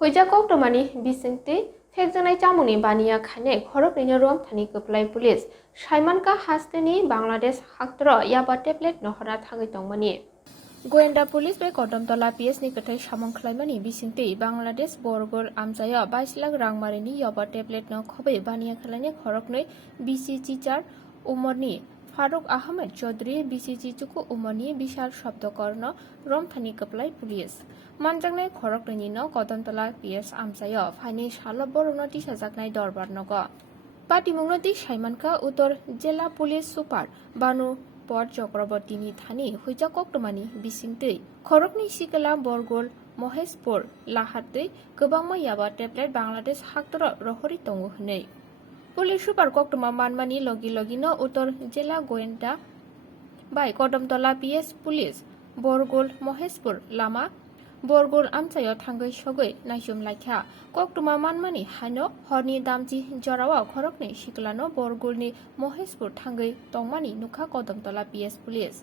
Huijakok tomani bisingti thekjanai chamuni baniya khane khorok rom thani koplai police Saimanka hasteni Bangladesh haktro yaba tablet nohora thangai tongmani Goenda police by Kodamtola PS ni katai samong khlaimani bisingti Bangladesh borgol amjaya 22 lakh rangmarini yaba tablet no khobai baniya khalane khoroknoi BCG char umorni Faruk Ahmed Chaudhary BCG Chuku Umani Bishal Shabdakorno Romthani Kaplai Police Manjangnai Khorokni no Kodamtola PS Amsayo Phani Shalo Borno Tisajaknai Dorbar Nogo Patimungno Saimanka Uttor Jela Police Super Banu Port Chakrabortini Thani Huijakok Tomani Bisingtei Khorokni Sikala Borgol Moheshpur Lahatei Gobangma Yaba Tablet Bangladesh Haktor Rohori Tongu Hnei Police Super Koktuma Manmani Logino Uttor Jela Goenda by Kodamtola PS Police Borgol Moheshpur Lama Borgol Amsayo Thangai Shogoi Naishum Laikha Koktuma Manmani Hano Horni Damji Jorawa Khorokni Shiklano Borgolni Moheshpur Thangai Tongmani Nuka Kodamtola PS Police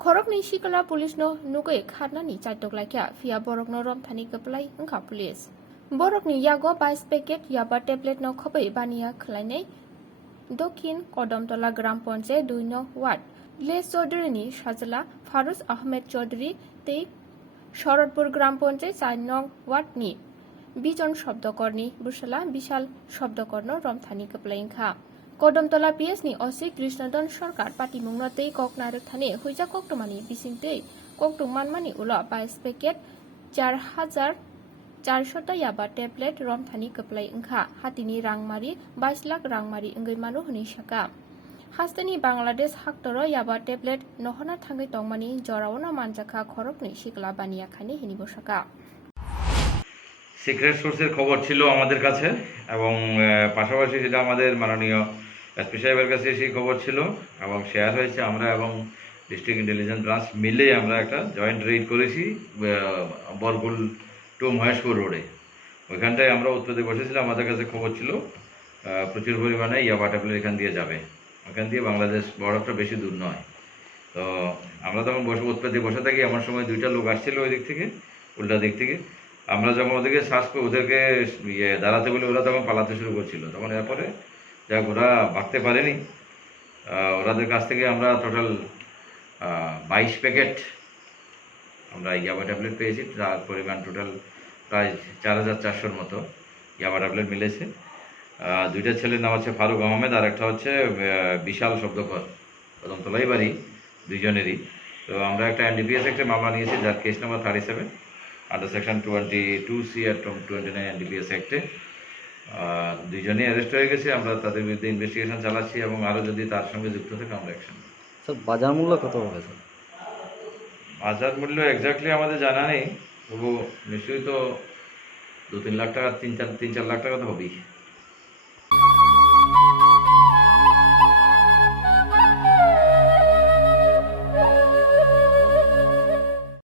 Khorokni Shikala Police no Nugai Khanani Chaitok Laikha Fia Borokno Romthani Kaplai Unka Police Borokni Yago 22 packet Yaba tablet no khobai baniya khlainai Dokhin Kodamtola Gram Panchayat 2 nong Ward Les Chaudhary ni Sajala Faruz Ahmed Chaudhary tei Sharadpur Gram Panchayat 4 nong Ward ni Bijon Shabdakorni Bushala Bishal Shabdakorno Romthani Kaplaingkha Kodamtola PS ni Osi Krishnadon Sarkar Patimungno tei Koknarek Thani Huijakok tomani bisingtei Koktung Manmani Ulo 22 packet 4,400 yaba tablet Romthani Kaplai Unka Hatini Rangmari 22 lakh rangmari Ungai Manu Huni Shaka Hastani Bangladesh Haktoro yaba tablet Nohona Thangai Tongmani Joraona Manjaka Khorokni Shikla Baniya Khani Hini Boshaka secret সোর্সের খবর ছিল আমাদের কাছে এবং পাশাপাশি যেটা আমাদের মাননীয় এসপি সাহেবের কাছে সেই খবর ছিল এবং শেয়ার হয়েছে আমরা এবং ডিস্ট্রিক্ট ইন্টেলিজেন্স ব্রাঞ্চ মিলে আমরা একটা জয়েন্ট রেড করেছি বরগুল টু মহেশপুর রোডে ওইখানটায় আমরা উৎপত্তি বসেছিলাম আমাদের কাছে খবর ছিল প্রচুর পরিমাণে ইয়াবা ট্যাবলেট এখান দিয়ে যাবে ওখান দিয়ে বাংলাদেশ বর্ডারটা বেশি দূর নয় তো আমরা তখন উৎপত্তি বসে থাকি এমন সময় 2টা লোক আসছিল ওই দিক থেকে উল্টা দিক থেকে আমরা যখন ওদেরকে সার্চ করে ওদেরকে দাঁড়াতে বলে ওরা তখন পালাতে শুরু করছিল তখন এরপরে যাক ওরা ভাগতে পারেনি ওদের কাছ থেকে আমরা টোটাল 22 প্যাকেট আমরা ইয়াবা ট্যাবলেট পেয়েছি তার পরিমাণ টোটাল প্রায় 4,400-র মতো ইয়াবা ট্যাবলেট মিলেছে 2টা ছেলের নাম হচ্ছে ফারুক আহমেদ আর একটা হচ্ছে বিশাল শব্দকর কদমতলাই বাড়ি দুইজনেরই তো আমরা একটা এনডিপিএস একটা মামলা নিয়েছি যার case number 37 under section 22C আর 29 এনডিপিএস অ্যাক্টে দুইজনেই অ্যারেস্ট হয়ে গেছে আমরা তাদের বিরুদ্ধে ইনভেস্টিগেশন চালাচ্ছি এবং আরও যদি তার সঙ্গে যুক্ত থাকে আমরা অ্যাকশন স্যার বাজার মূল্য কত হবে স্যার বাজার মূল্য এক্স্যাক্টলি আমাদের জানা নেই তবু নিশ্চয়ই তো 2-3 লাখ টাকা 3-4 লাখ টাকা তো হবেই